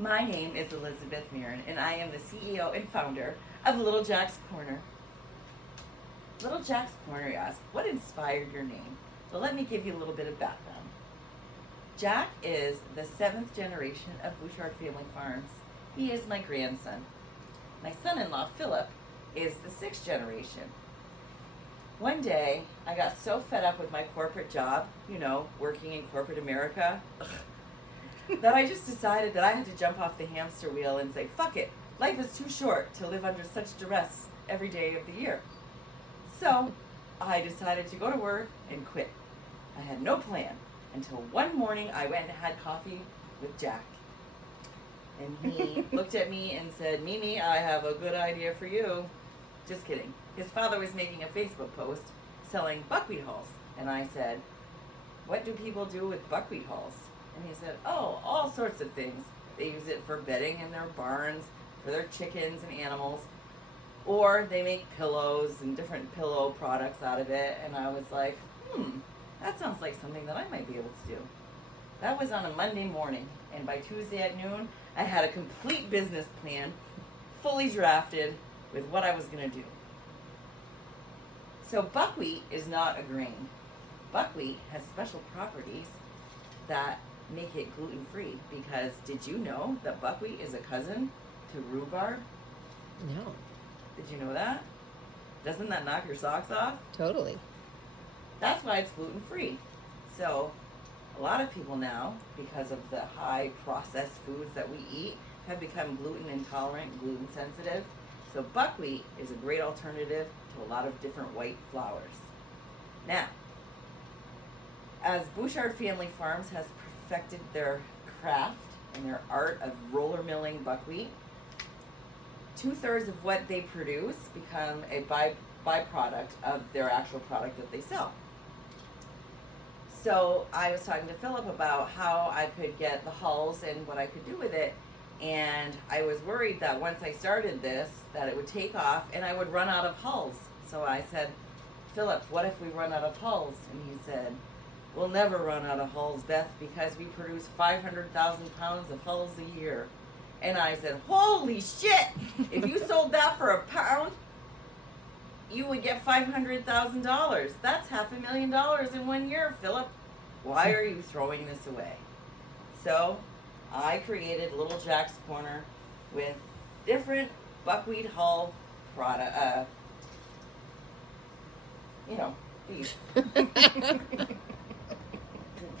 My name is Elizabeth Mirren, and I am the CEO and founder of Little Jack's Corner. Little Jack's Corner, you ask, what inspired your name? Well, let me give you a little bit of background. Jack is the 7th generation of Bouchard Family Farms. He is my grandson. My son-in-law, Philip, is the 6th generation. One day, I got so fed up with my corporate job, working in corporate America, that I just decided that I had to jump off the hamster wheel and say, fuck it, life is too short to live under such duress every day of the year. So, I decided to go to work and quit. I had no plan until one morning I went and had coffee with Jack. And he looked at me and said, Mimi, I have a good idea for you. Just kidding. His father was making a Facebook post selling buckwheat hulls. And I said, what do people do with buckwheat hulls? And he said, oh, all sorts of things. They use it for bedding in their barns, for their chickens and animals. Or they make pillows and different pillow products out of it. And I was like, that sounds like something that I might be able to do. That was on a Monday morning. And by Tuesday at noon, I had a complete business plan, fully drafted with what I was going to do. So buckwheat is not a grain. Buckwheat has special properties that make it gluten-free, because did you know that buckwheat is a cousin to rhubarb? No. Did you know that? Doesn't that knock your socks off? Totally. That's why it's gluten-free. So a lot of people now, because of the high processed foods that we eat, have become gluten intolerant, gluten sensitive. So buckwheat is a great alternative to a lot of different white flours. Now, as Bouchard Family Farms has perfected their craft and their art of roller milling buckwheat, 2/3 of what they produce become a byproduct of their actual product that they sell. So I was talking to Philip about how I could get the hulls and what I could do with it. And I was worried that once I started this, that it would take off and I would run out of hulls. So I said, Philip, what if we run out of hulls? And he said, we'll never run out of hulls, Beth, because we produce 500,000 pounds of hulls a year. And I said, holy shit! If you sold that for £1, you would get $500,000. That's $500,000 in 1 year, Philip. Why are you throwing this away? So I created Little Jack's Corner with different buckwheat hull product, these.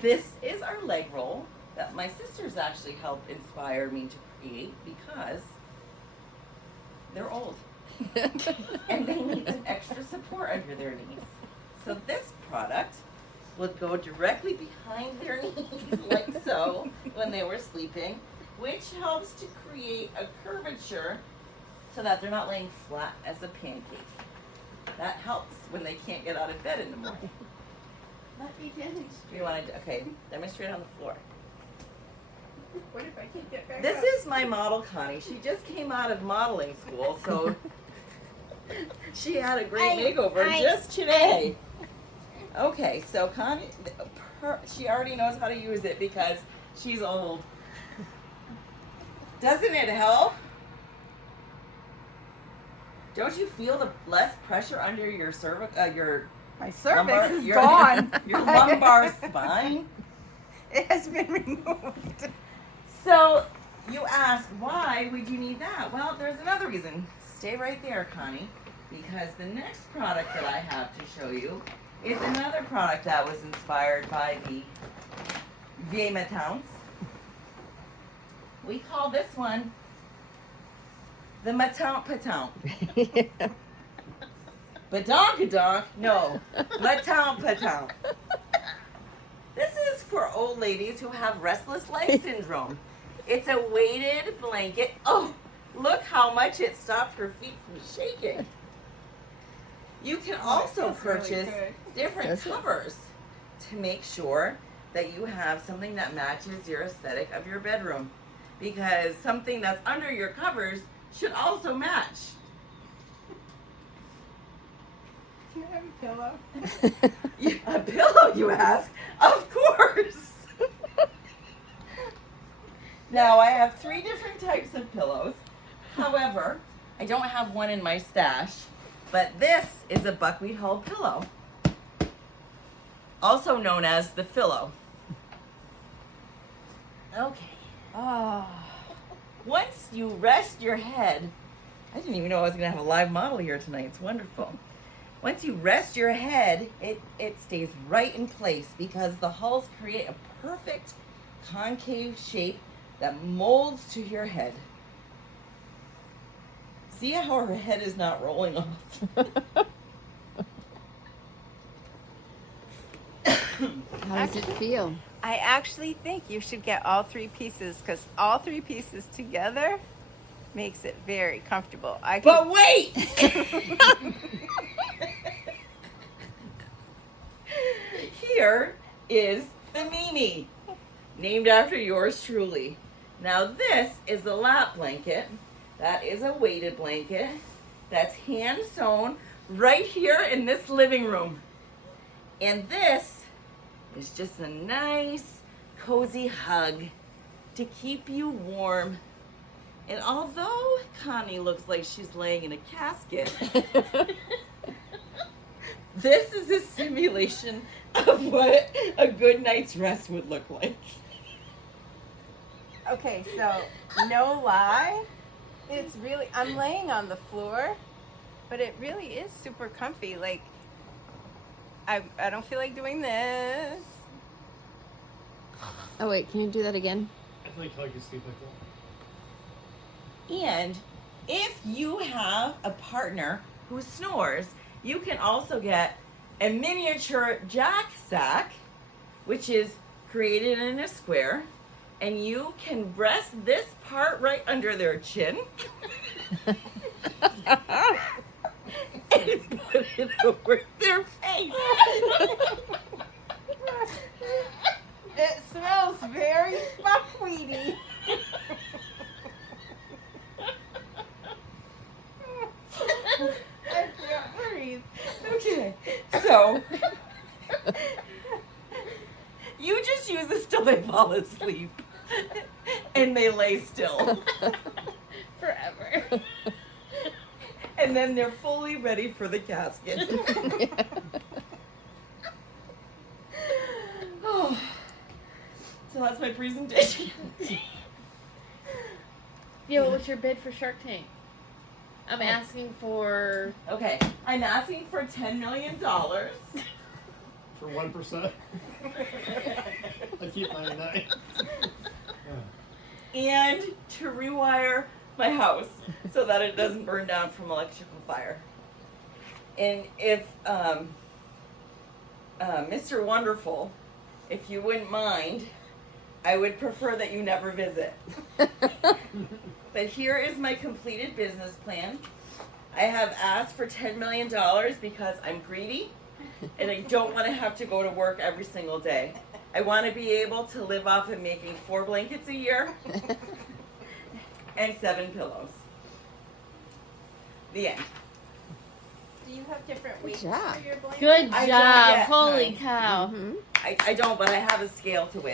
This is our leg roll that my sisters actually helped inspire me to create because they're old and they need some extra support under their knees. So this product would go directly behind their knees like so when they were sleeping, which helps to create a curvature so that they're not laying flat as a pancake. That helps when they can't get out of bed in the morning. Let me demonstrate. You want to, okay, demonstrate on the floor. What if I can't get back This up? is my model, Connie. She just came out of modeling school, so she had a great makeover just today. Okay, so Connie, she already knows how to use it because she's old. Doesn't it help? Don't you feel the less pressure under your My cervix lumbar, is your, gone. your lumbar spine? It has been removed. So you ask, why would you need that? Well, there's another reason. Stay right there, Connie, because the next product that I have to show you is another product that was inspired by the Vieille Matance. We call this one the Matante Patante. Badonkadonk? No. Matante Patante. This is for old ladies who have restless leg syndrome. It's a weighted blanket. Oh, look how much it stopped her feet from shaking. You can also purchase different covers to make sure that you have something that matches your aesthetic of your bedroom. Because something that's under your covers should also match. Can I have a pillow? A pillow, you ask? Of course. Now I have 3 different types of pillows. However, I don't have one in my stash, but this is a buckwheat hull pillow, also known as the Philo. Okay. Oh. Once you rest your head, I didn't even know I was going to have a live model here tonight. It's wonderful. Once you rest your head, it stays right in place because the hulls create a perfect concave shape that molds to your head. See how her head is not rolling off? How does it feel? I actually think you should get all 3 pieces because all 3 pieces together makes it very comfortable. But wait! Here is the Mimi, named after yours truly. Now this is a lap blanket. That is a weighted blanket. That's hand sewn right here in this living room. And this is just a nice, cozy hug to keep you warm. And although Connie looks like she's laying in a casket, this is a simulation of what a good night's rest would look like. Okay, so no lie, it's really, I'm laying on the floor, but it really is super comfy. Like, I don't feel like doing this. Oh wait, can you do that again? I feel like Kelly could sleep like that. And if you have a partner who snores, you can also get a miniature jack sack, which is created in a square, and you can rest this part right under their chin and put it over their face. It smells very buckwheaty. I can't breathe. Okay, so you just use this till they fall asleep and they lay still. Forever. And then they're fully ready for the casket. Oh, so that's my presentation. Yeah, what was your bid for Shark Tank? I'm asking for. Okay, I'm asking for $10 million. For 1%? I keep 99. And to rewire my house so that it doesn't burn down from electrical fire. And if Mr. Wonderful, if you wouldn't mind, I would prefer that you never visit. But here is my completed business plan. I have asked for $10 million because I'm greedy and I don't want to have to go to work every single day. I want to be able to live off of making 4 blankets a year and 7 pillows. The end. Do you have different weights job. for your blanket? Good I job. don't yet. Holy cow. Mhm. I don't, but I have a scale to weigh.